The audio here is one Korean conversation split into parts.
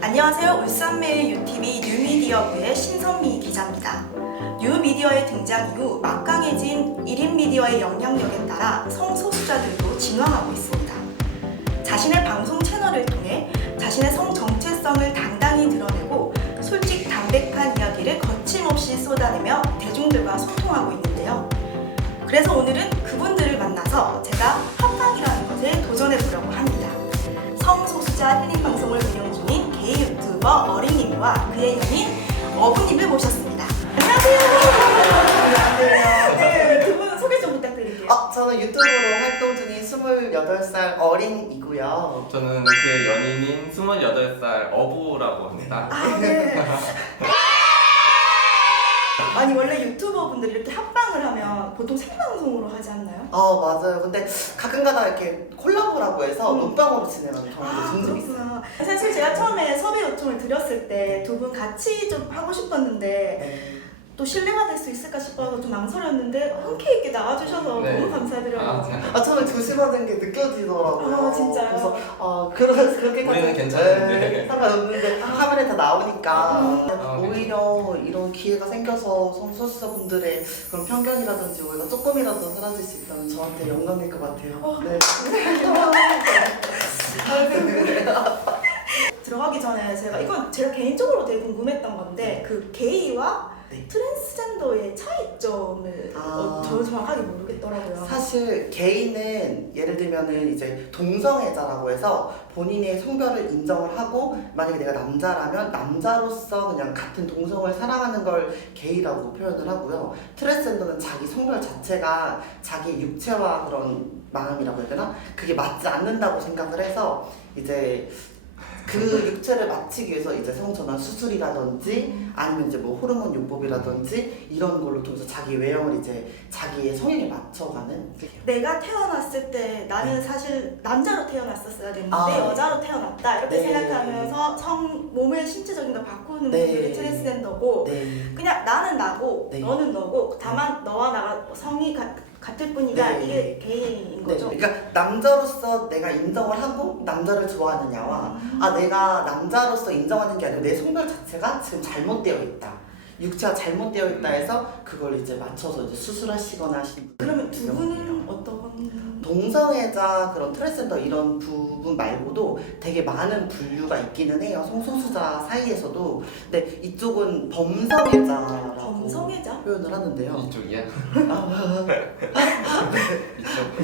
안녕하세요. 울산매일 UTV 뉴미디어부의 신선미 기자입니다. 뉴미디어의 등장 이후 막강해진 1인 미디어의 영향력에 따라 성소수자들도 진화하고 있습니다. 자신의 방송 채널을 통해 자신의 성 정체성을 당당히 드러내고 솔직 담백한 이야기를 거침없이 쏟아내며 대중들과 소통하고 있는데요. 그래서 오늘은 그분들을 만나서 제가 합방이라는 것에 도전해보려고 합니다. 성소수자 힐링 방송을 운영 중인 게이 유튜버 어린님과 그의 연인 어부님을 모셨습니다. 안녕하세요. 안녕하세요. 네, 두 분 소개 좀 부탁드릴게요. 저는 유튜브로 활동 중인 28살 어린이고요. 저는 그의 연인인 28살 어부라고 합니다. 네. 아니 원래 유튜버 분들이 이렇게 합방을 하면 보통 생방송으로 하지 않나요? 맞아요. 근데 가끔가다 이렇게 콜라보라고 해서 녹방으로 진행하는 경우도 종종 있어요. 그렇구나. 사실 제가 처음에 섭외 요청을 드렸을 때 두 분 같이 좀 하고 싶었는데 네. 또 신뢰가 될 수 있을까 싶어서 좀 망설였는데 흔쾌히 있게 나와주셔서 네. 너무 감사드려요. 처음에 조심하는 게 느껴지더라고요. 진짜요? 그래서 그렇게까지 우리는 괜찮은데. 네, 상관없는데 카메라에 다 나오니까 오히려 괜찮아요. 이런 기회가 생겨서 성소수자분들의 그런 편견이라든지 오히려 조금이라도 사라질 수 있다면 저한테 영광일 것 같아요. 네. 들어가기 전에 이건 제가 개인적으로 되게 궁금했던 건데 그 게이와 네. 트랜스젠더의 차이점을 저는 정확하게 모르겠더라고요. 사실 게이는 예를 들면은 이제 동성애자라고 해서 본인의 성별을 인정을 하고 만약에 내가 남자라면 남자로서 그냥 같은 동성을 사랑하는 걸 게이라고 표현을 하고요. 트랜스젠더는 자기 성별 자체가 자기 육체와 그런 마음이라고 해야 되나? 그게 맞지 않는다고 생각을 해서 이제 그 육체를 맞추기 위해서 이제 성전환 수술이라든지 아니면 이제 뭐 호르몬 요법이라든지 이런 걸로 통해서 자기 외형을 이제 자기의 성향에 맞춰가는. 내가 태어났을 때 나는 사실 남자로 태어났었어야 됐는데 네. 여자로 태어났다 이렇게 네. 생각하면서 몸의 신체적인 걸 바꾸는 네. 분들이 트랜스젠더고 네. 그냥 나는 나고 네. 너는 너고 다만 너와 나가 성이 같을 뿐이다. 네. 이게 게이인 거죠. 그러니까 남자로서 내가 인정을 하고 남자를 좋아하느냐와 내가 남자로서 인정하는 게 아니라 내 성별 자체가 지금 잘못되어 있다. 육체가 잘못되어 있다 해서 그걸 이제 맞춰서 이제 수술하시거나 하시는 그러면 두 경우예요. 분은 어떤 동성애자 그런 트랜스젠더 이런 부분 말고도 되게 많은 분류가 있기는 해요. 성소수자 사이에서도. 근데 이쪽은 범성애자라고 범성애자? 표현을 하는데요. 이쪽이야? 이쪽.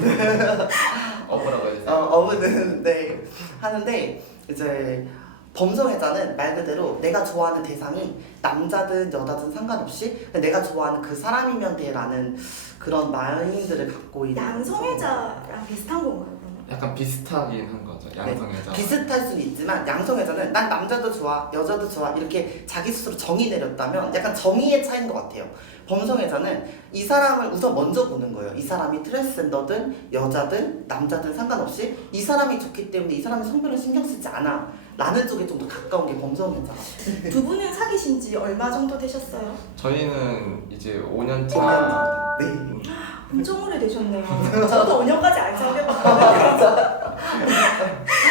어부라고 해주세요. 어부는 네 하는데 이제 범성애자는 말 그대로 내가 좋아하는 대상이 남자든 여자든 상관없이 내가 좋아하는 그 사람이면 돼라는 그런 마인드를 갖고 있는 양성애자랑 비슷한 건가요? 그러면? 약간 비슷하긴 한 거죠. 양성애자. 비슷할 수는 있지만 양성애자는 난 남자도 좋아 여자도 좋아 이렇게 자기 스스로 정의 내렸다면 약간 정의의 차이인 것 같아요. 범성애자는 이 사람을 우선 먼저 보는 거예요. 이 사람이 트랜스젠더든 여자든 남자든 상관없이 이 사람이 좋기 때문에 이 사람의 성별을 신경 쓰지 않아 라는 쪽에 좀 더 가까운 게 범성애자 같아요. 두 분은 사귀신 지 얼마 정도 되셨어요? 저희는 이제 5년 차. 네. 엄청 오래되셨네요. 저도 5년까지 안 사귀어봤거든요.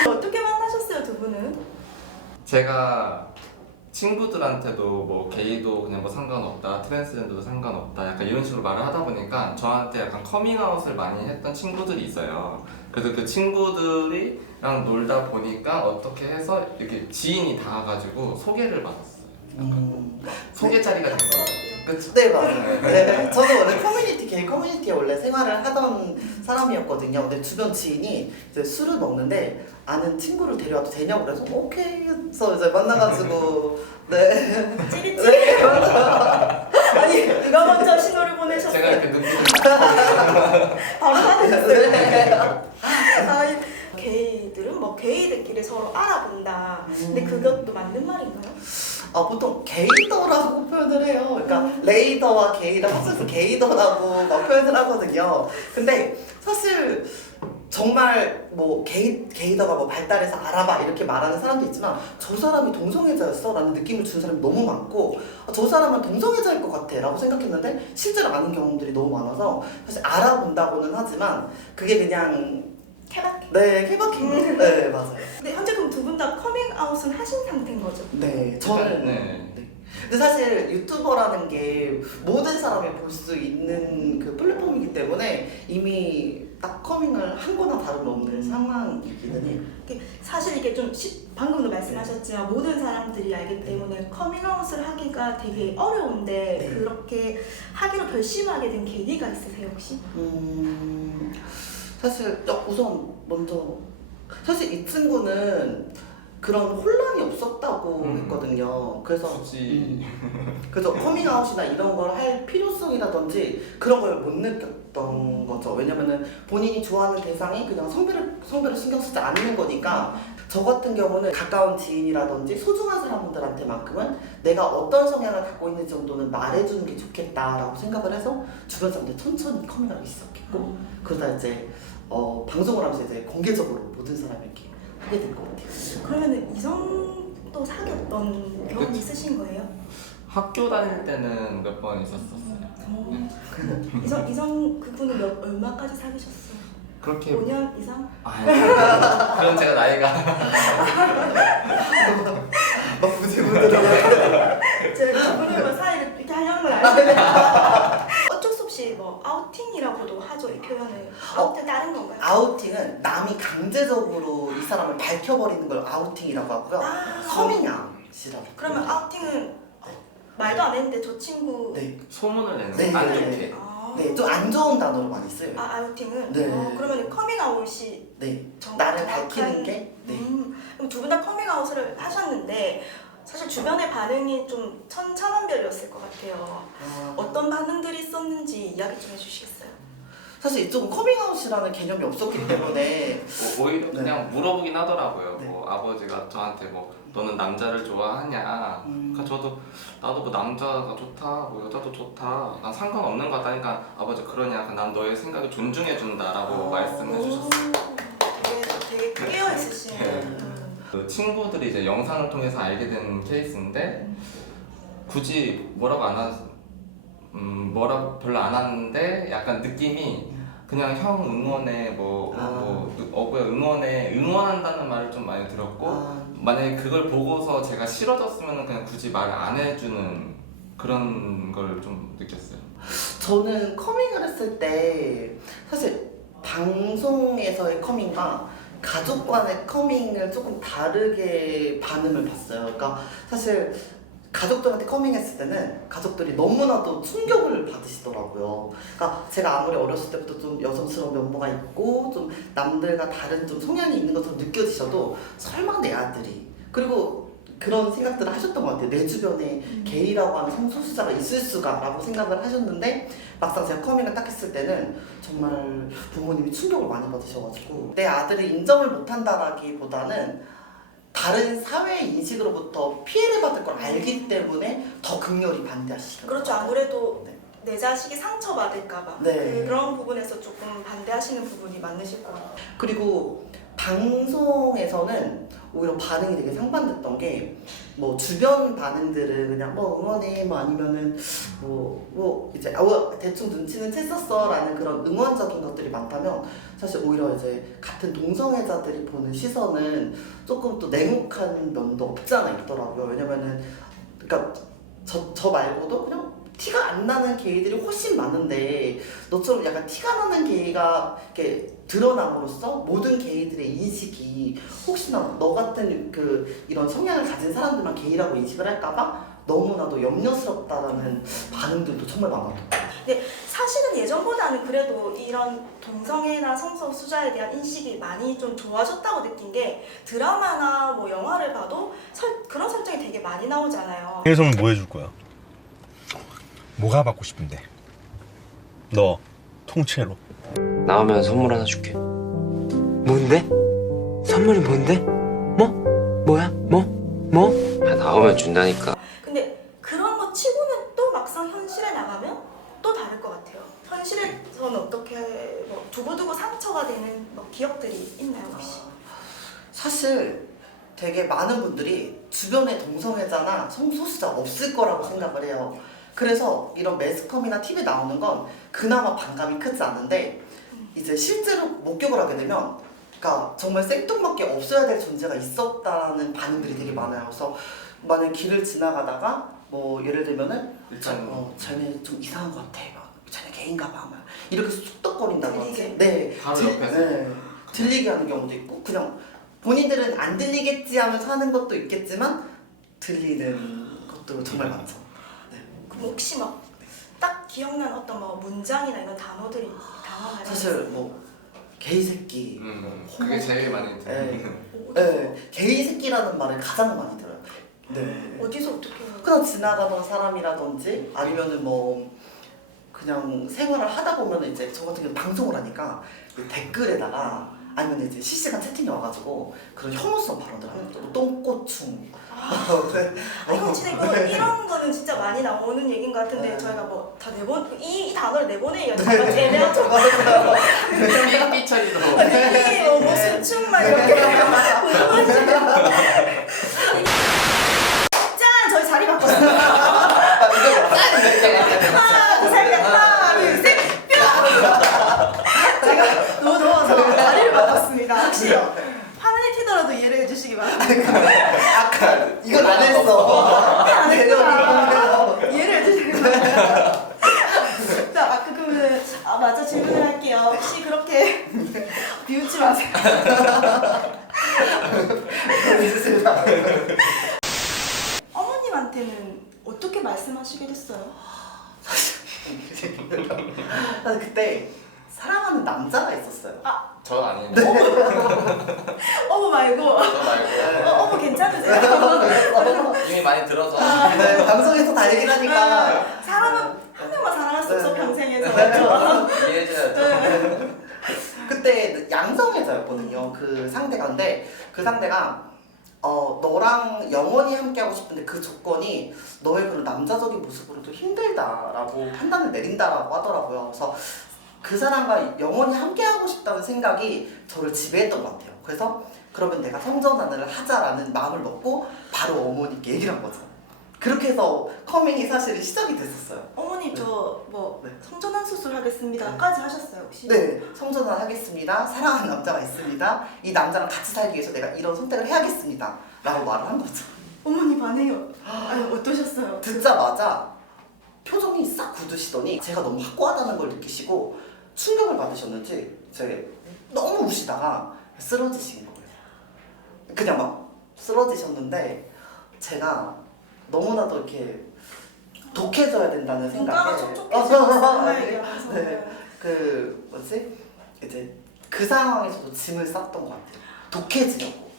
어떻게 만나셨어요, 두 분은? 제가 친구들한테도 뭐 게이도 그냥 뭐 상관없다, 트랜스젠더도 상관없다 약간 이런 식으로 말을 하다 보니까 저한테 약간 커밍아웃을 많이 했던 친구들이 있어요. 그래서 그 친구들이랑 놀다 보니까 어떻게 해서 이렇게 지인이 닿아가지고 소개를 받았어요. 소개 자리가 된 거예요. 그쵸? 네 맞아요. 네. 저도 원래 게이 커뮤니티에 원래 생활을 하던 사람이었거든요. 근데 주변 지인이 이제 술을 먹는데 아는 친구를 데려와도 되냐고 그래서 오케이 해서 이제 만나가지고 네. 찌릿찌릿. 아니 누가 먼저 신호를 보내셨어요? 제가 이렇게 눈빛을 바로 받으셨어요. 네. 게이들은 뭐 게이들끼리 서로 알아본다. 근데 그것도 맞는 말인가요? 보통 게이더라고 표현을 해요. 그러니까 레이더와 게이를 합쳐서 게이더라고 막 표현을 하거든요. 근데 사실 정말 뭐 게이더가 뭐 발달해서 알아봐 이렇게 말하는 사람도 있지만 저 사람이 동성애자였어 라는 느낌을 주는 사람이 너무 많고 저 사람은 동성애자일 것 같아 라고 생각했는데 실제로 아는 경험들이 너무 많아서 사실 알아본다고는 하지만 그게 그냥 케바케. 네 케바케 네 맞아요. 근데 현재 그럼 두 두 분 다 커밍아웃은 하신 상태인 거죠? 네, 저는 네. 근데 사실 유튜버라는 게 모든 사람이 볼 수 있는 그 플랫폼이기 때문에 이미 딱 커밍을 한 거나 다름없는 상황이기는 해요. 사실 이게 좀 방금도 말씀하셨지만 모든 사람들이 알기 때문에 커밍아웃을 하기가 되게 어려운데 네. 그렇게 하기로 결심하게 된 계기가 있으세요 혹시? 사실 우선 먼저 사실 이 친구는 그런 혼란이 없었다고 했거든요. 그래서 굳이 그래서 커밍아웃이나 이런 걸 할 필요성이라든지 그런 걸 못 느꼈던 거죠. 왜냐면은 본인이 좋아하는 대상이 그냥 성별을 신경 쓰지 않는 거니까. 저 같은 경우는 가까운 지인이라든지 소중한 사람들한테만큼은 내가 어떤 성향을 갖고 있는지 정도는 말해주는 게 좋겠다라고 생각을 해서 주변 사람들 천천히 커밍하기 시작했고 그러다 이제 방송을 하면서 이제 공개적으로 모든 사람에게 하게 된 것 같아요. 그러면은 이성도 사귀었던 경험이 있으신 거예요? 학교 다닐 때는 몇 번 있었었어요. 이성 그분은 얼마까지 사귀셨어요? 그렇게 5년 이상? 그럼 제가 나이가 막 부들부들하게 제가 그분과 사이를 이렇게 하려는 건 아닌데 어쩔 수 없이 뭐 아우팅이라고도 하죠 이 표현을. 아우팅 다른 건가요? 아우팅은 남이 강제적으로 이 사람을 밝혀버리는 걸 아우팅이라고 하고요. 커밍아웃이라고. 그러면 아우팅은 말도 안 했는데 저 친구 네, 소문을 내는 네. 거 안 좋게. 네, 좀 안 좋은 단어로 많이 써요. 아우팅은? 네. 그러면 커밍아웃이 네, 나를 밝히는 게. 네. 그럼 두 분 다 커밍아웃을 하셨는데 사실 주변의 반응이 좀 천차만별이었을 것 같아요. 어떤 반응들이 있었는지 이야기 좀 해주시겠어요? 사실 이쪽은 커밍아웃이라는 개념이 없었기 때문에 오히려 네. 그냥 물어보긴 하더라고요. 네. 뭐 아버지가 저한테 뭐 너는 남자를 좋아하냐? 그러니까 저도 나도 뭐 남자가 좋다, 뭐 여자도 좋다, 난 상관없는 것 같다니까 아버지 그러냐? 난 너의 생각을 존중해 준다라고 말씀해 주셨어요. 되게 깨어 있으신. 네. 그 친구들이 이제 영상을 통해서 알게 된 케이스인데 굳이 뭐라고 안 하, 뭐라고 별로 안 하는데 약간 느낌이 그냥 형 응원해 어부야 응원한다는 말을 좀 많이 들었고 만약에 그걸 보고서 제가 싫어졌으면 그냥 굳이 말을 안 해주는 그런 걸 좀 느꼈어요. 저는 커밍을 했을 때 사실 방송에서의 커밍과 가족 간의 커밍을 조금 다르게 반응을 봤어요. 그러니까 사실 가족들한테 커밍했을 때는 가족들이 너무나도 충격을 받으시더라고요. 그러니까 제가 아무리 어렸을 때부터 좀 여성스러운 면모가 있고 좀 남들과 다른 좀 성향이 있는 것처럼 느껴지셔도 설마 내 아들이 그리고 그런 생각들을 하셨던 것 같아요. 내 주변에 게이라고 하는 성소수자가 있을 수가 라고 생각을 하셨는데 막상 제가 커밍을 딱 했을 때는 정말 부모님이 충격을 많이 받으셔가지고 내 아들을 인정을 못한다라기보다는 다른 사회 인식으로부터 피해를 받을 걸 알기 때문에 더 극렬히 반대하시죠. 그렇죠. 아무래도 내 자식이 상처받을까봐 네. 그런 부분에서 조금 반대하시는 부분이 많으실 것 같아요. 그리고 방송에서는 오히려 반응이 되게 상반됐던 게 뭐 주변 반응들은 그냥 뭐 응원해 뭐 아니면은 뭐 이제 대충 눈치는 챘었어라는 그런 응원적인 것들이 많다면 사실 오히려 이제 같은 동성애자들이 보는 시선은 조금 또 냉혹한 면도 없지 않아 있더라고요. 왜냐면은 그러니까 저 말고도 그냥 티가 안 나는 게이들이 훨씬 많은데 너처럼 약간 티가 나는 게이가 이렇게 드러남으로써 모든 게이들의 인식이 혹시나 너 같은 이런 성향을 가진 사람들만 게이라고 인식을 할까봐 너무나도 염려스럽다라는 반응들도 정말 많았던 것 같아요. 근데 사실은 예전보다는 그래도 이런 동성애나 성소수자에 대한 인식이 많이 좀 좋아졌다고 느낀 게 드라마나 뭐 영화를 봐도 그런 설정이 되게 많이 나오잖아요. 그래서는 뭐 해줄 거야? 뭐가 받고 싶은데? 너 통째로. 나오면 선물 하나 줄게. 뭔데? 선물이 뭔데? 뭐? 뭐야? 뭐? 나오면 준다니까. 근데 그런 거 치고는 또 막상 현실에 나가면 또 다를 것 같아요. 현실에서는 어떻게 뭐 두고두고 상처가 되는 뭐 기억들이 있나요 혹시? 사실 되게 많은 분들이 주변에 동성애자나 성소수자 없을 거라고 생각을 해요. 그래서 이런 매스컴이나 TV에 나오는 건 그나마 반감이 크지 않은데 이제 실제로 목격을 하게 되면 그러니까 정말 생뚱맞게 없어야 될 존재가 있었다는 반응들이 되게 많아요. 그래서 만약 길을 지나가다가 뭐 예를 들면은 일단 쟤네 좀 이상한 것 같아. 막 쟤네 개인가 봐. 막 이렇게 쑥덕거린다고 들리게. 네. 바로 옆에서. 네. 들리게 하는 경우도 있고 그냥 본인들은 안 들리겠지 하면서 하는 것도 있겠지만 들리는 것도 정말 많죠. 네. 그럼 혹시 막 딱 기억난 어떤 뭐 문장이나 이런 단어들이 당황할 사실 뭐 게이 새끼, 그게 제일 많이 네. 들어요. 네, 게이 새끼라는 말을 가장 많이 들어요. 네. 어디서 어떻게 그냥 지나가던 사람이라든지 아니면은 뭐 그냥 생활을 하다 보면 이제 저 같은 경우 방송을 하니까 그 댓글에다가 아니면 이제 실시간 채팅이 와가지고 그런 혐오성 발언들 하는 거 똥꼬충. 네. 이거 진짜 이런 거는 진짜 많이 나오는 얘기인 것 같은데 네. 저희가 뭐 다 내본 이 단어를 내보내기가 정말 애매하죠. 삐처리도. 뭐 수축만 이렇게 짠! 저희 자리 바꿨습니다. 하나 둘 셋 제가 너무 더워서 자리를 바꿨습니다. 혹시 화면이 튀더라도 이해를 해주시기 바랍니다. 아까 이건 안 했어. 안 했구나. 이해를 해주시기 바랍니다. 자, 그러면 맞아 질문을 할게요. 혹시 그렇게 비웃지 마세요. 있습니다. 어머님한테는 어떻게 말씀하시게 됐어요? 나는 그때 사랑하는 남자가 있었어요. 저 아닌데. 어머 말고 저 말고. 어머 괜찮으세요? 이미 많이 들어서. 네, 방송에서 다 얘기를 하니까 사람은 한 명만 사랑할 수 없어 네. 평생에서 네. 그렇죠? 이해해줘야죠. 그때 양성애자였거든요. 그 상대가. 근데 그 상대가 너랑 영원히 함께하고 싶은데 그 조건이 너의 그런 남자적인 모습으로도 힘들다라고 판단을 내린다라고 하더라고요. 그래서 그 사람과 영원히 함께하고 싶다는 생각이 저를 지배했던 것 같아요. 그래서 그러면 내가 성전환을 하자라는 마음을 먹고 바로 어머니께 얘기를 한 거죠. 그렇게 해서 커밍이 사실 시작이 됐었어요. 어머니 저 뭐 네. 성전환 수술 하겠습니다까지 하셨어요 혹시? 네, 성전환 하겠습니다. 사랑하는 남자가 있습니다. 이 남자랑 같이 살기 위해서 내가 이런 선택을 해야겠습니다. 라고 말을 한 거죠. 어머니 반응이 아니, 어떠셨어요? 듣자마자 표정이 싹 굳으시더니 제가 너무 확고하다는 걸 느끼시고 충격을 받으셨는지 이제 너무 우시다가 쓰러지신 거예요. 그냥 막 쓰러지셨는데 제가 너무나도 이렇게 독해져야 된다는 눈가가 생각에 촉촉해지셨어요. 네. 그 뭐지? 이제 그 상황에서도 짐을 쌌던 것 같아요. 독해지려고.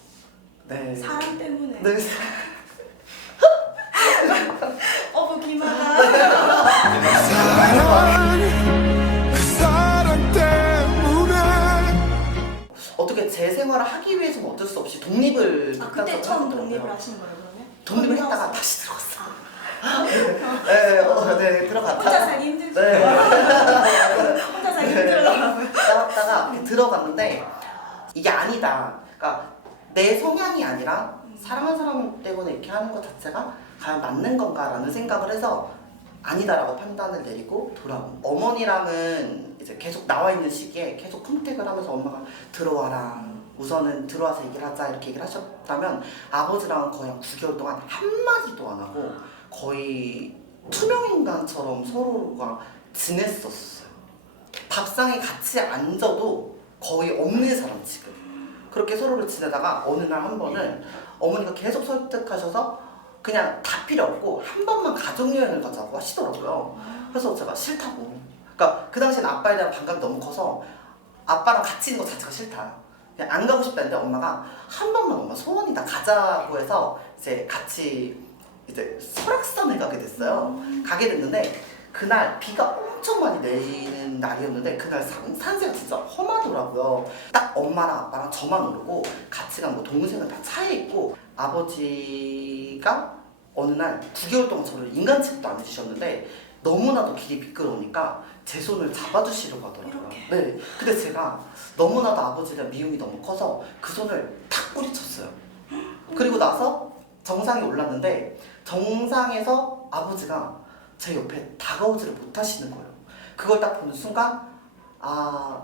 네. 사람 때문에 네. 어부 기마다 사랑 때문에 어떻게 제 생활을 하기 위해서는 어쩔 수 없이 독립을 그때 극단적으로 처음 하더라고요. 독립을 하신 거예요 그러면? 독립을 혼자 했다가 와서? 다시 들어갔어요. 네, 들어갔다가 혼자 살기 힘들죠? 네. 혼자 살기 힘들더라고요. 나왔다가 들어갔는데 이게 아니다. 그러니까 내 성향이 아니라 사랑하는 사람 때문에 이렇게 하는 것 자체가 과연 맞는 건가라는 생각을 해서 아니다라고 판단을 내리고 돌아온. 어머니랑은 이제 계속 나와 있는 시기에 계속 컨택을 하면서 엄마가 들어와라. 우선은 들어와서 얘기를 하자 이렇게 얘기를 하셨다면 아버지랑은 거의 한 9개월 동안 한마디도 안 하고 거의 투명인간처럼 서로가 지냈었어요. 밥상에 같이 앉아도 거의 없는 사람 지금. 그렇게 서로를 지내다가 어느 날 한 번은 어머니가 계속 설득하셔서 그냥 다 필요 없고 한 번만 가족여행을 가자고 하시더라고요. 그래서 제가 싫다고. 그러니까 그 당시엔 아빠에 대한 반감이 너무 커서 아빠랑 같이 있는 것 자체가 싫다. 그냥 안 가고 싶다는데 엄마가 한 번만 엄마 소원이다 가자고 해서 이제 같이 이제 설악산을 가게 됐어요. 가게 됐는데 그날 비가 엄청 많이 내리는 날이었는데 그날 산세가 진짜 험하더라고요. 딱 엄마랑 아빠랑 저만 오르고 같이 간 뭐 동생은 다 차에 있고 아버지가 어느 날 9개월 동안 저를 인간 취급도 안 해주셨는데 너무나도 길이 미끄러우니까 제 손을 잡아주시려고 하더라고요. 네. 근데 제가 너무나도 아버지에 대한 미움이 너무 커서 그 손을 탁 뿌리쳤어요. 그리고 나서 정상에 올랐는데 정상에서 아버지가 제 옆에 다가오지를 못하시는 거예요. 그걸 딱 보는 순간 아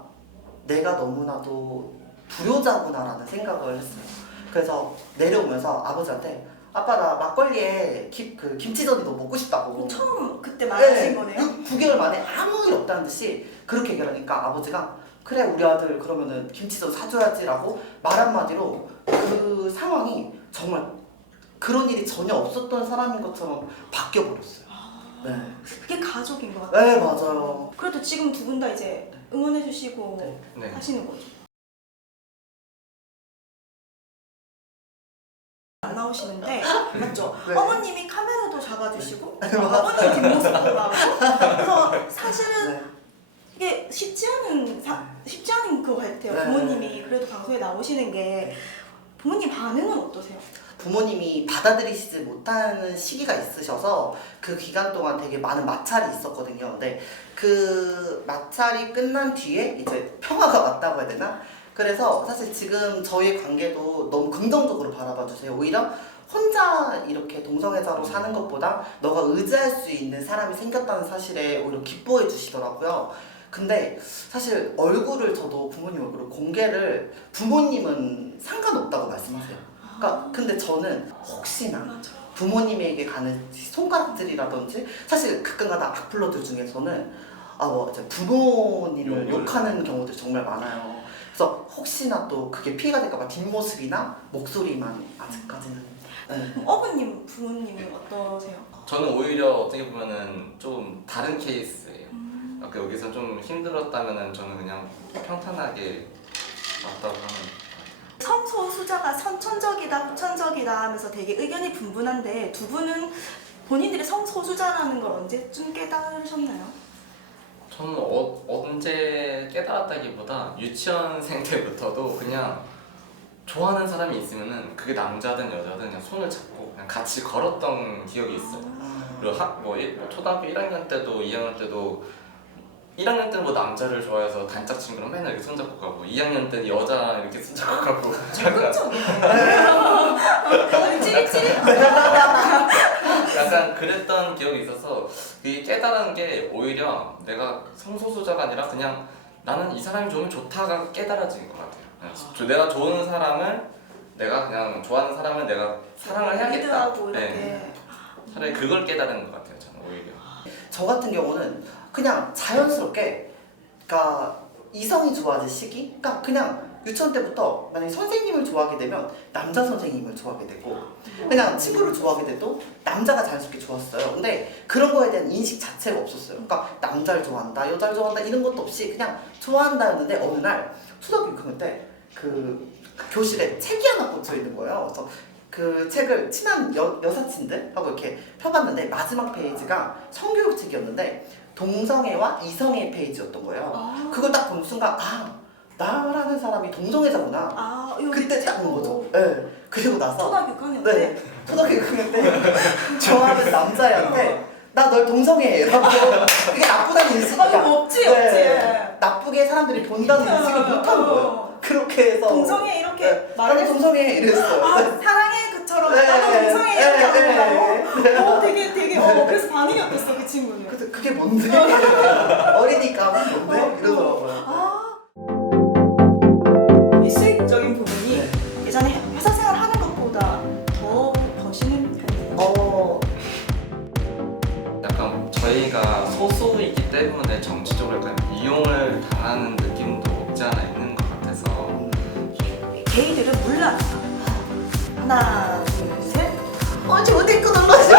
내가 너무나도 불효자구나라는 생각을 했어요. 그래서 내려오면서 아버지한테 아빠 나 막걸리에 그 김치전이 너무 먹고 싶다고. 처음 그때 말하신 거네요? 9개월 만에 아무 일 없다는 듯이 그렇게 얘기를 하니까 아버지가 그래 우리 아들 그러면은 김치전 사줘야지라고 말 한마디로 그 상황이 정말 그런 일이 전혀 없었던 사람인 것처럼 바뀌어버렸어요. 네. 그게 가족인 것 같아요. 네 맞아요. 그래도 지금 두 분 다 이제 응원해주시고 네. 하시는 거죠? 안 나오시는데 맞죠? 네. 어머님이 카메라도 잡아주시고 아버님 뒷모습도 나오고 그래서 사실은 네. 이게 쉽지 않은 것 같아요. 네. 부모님이 그래도 방송에 나오시는 게 부모님 반응은 어떠세요? 부모님이 받아들이시지 못하는 시기가 있으셔서 그 기간 동안 되게 많은 마찰이 있었거든요. 근데 그 마찰이 끝난 뒤에 이제 평화가 왔다고 해야 되나? 그래서 사실 지금 저희 관계도 너무 긍정적으로 바라봐 주세요. 오히려 혼자 이렇게 동성애자로 사는 것보다 너가 의지할 수 있는 사람이 생겼다는 사실에 오히려 기뻐해 주시더라고요. 근데 사실 얼굴을 저도 부모님 얼굴을 공개를 부모님은 상관없다고 말씀하세요. 그러니까 근데 저는 혹시나 맞아. 부모님에게 가는 손가락질이라든지 사실 가끔가다 악플러들 중에서는 이제 부모님을 욕을. 욕하는 경우들이 정말 많아요. 그래서 혹시나 또 그게 피해가 될까봐 뒷모습이나 목소리만 아직까지는. 네. 그럼 어머님, 부모님은 어떠세요? 저는 오히려 어떻게 보면은 좀 다른 케이스예요. 아까 여기서 좀 힘들었다면은 저는 그냥 평탄하게 왔다고 하는. 성소수자가 선천적이다, 후천적이다 하면서 되게 의견이 분분한데 두 분은 본인들이 성소수자라는 걸 언제쯤 깨달으셨나요? 저는 언제 깨달았다기보다 유치원생 때부터도 그냥 좋아하는 사람이 있으면은 그게 남자든 여자든 그냥 손을 잡고 그냥 같이 걸었던 기억이 있어요. 그리고 초등학교 1학년 때도 2학년 때도 1학년 때는 뭐 남자를 좋아해서 단짝 친구랑 맨날 이렇게 손잡고 가고 2학년 때는 여자 이렇게 손잡고 가고 적극적이네. 찌릿찌릿. 약간 그랬던 기억이 있어서 이 깨달은 게 오히려 내가 성소수자가 아니라 그냥 나는 이 사람이 좋으면 좋다가 깨달아진 것 같아요. 내가 좋은 사람을 내가 그냥 좋아하는 사람을 내가 사랑을 해야겠다. 리드하고 이렇게. 네. 차라리 그걸 깨달은 것 같아요. 저는 오히려. 저 같은 경우는 그냥 자연스럽게 그러니까 이성이 좋아질 시기? 그러니까 그냥 유치원 때부터 만약에 선생님을 좋아하게 되면 남자 선생님을 좋아하게 되고 그냥 친구를 좋아하게 돼도 남자가 자연스럽게 좋았어요. 근데 그런 거에 대한 인식 자체가 없었어요. 그러니까 남자를 좋아한다, 여자를 좋아한다 이런 것도 없이 그냥 좋아한다였는데 어느 날 초등학교 6학년 때 그 교실에 책이 하나 꽂혀 있는 거예요. 그래서 그 책을 친한 여사친들하고 이렇게 펴봤는데 마지막 페이지가 성교육 책이었는데 동성애와 이성애 페이지였던 거예요. 그걸 딱 본 순간 나라는 사람이 동성애자구나. 그때 딱 본 거죠. 네. 그리고 나서 초등학교 6학년 때? 네. 초등학교 6학년 때 좋아하는 남자애한테 나 널 동성애라고 그게 나쁘다는 인식이 없지. 나쁘게 사람들이 본다는 인식을 못한 거예요. 그렇게 해서 동성애 이렇게 나는 말을 동성애 이랬어요. 사랑해 그처럼 네. 나도 동성애 이렇게 네. 한다고? 되게 그래서 반응이 어땠어 그 친구는? 근데 그게 뭔데? 어리니까 뭔데? 이러더라고요. 이 수익적인 부분이 예전에 회사 생활 하는 것보다 더 버시는 편이에요? 약간 저희가 소수이기 때문에 정치적으로 약간 이용을 당하는 느낌도 없지 않아 있는 것 같아서 게이들은 물러났다. 하나, 둘, 셋. 좋은 댓글 눌러주세요.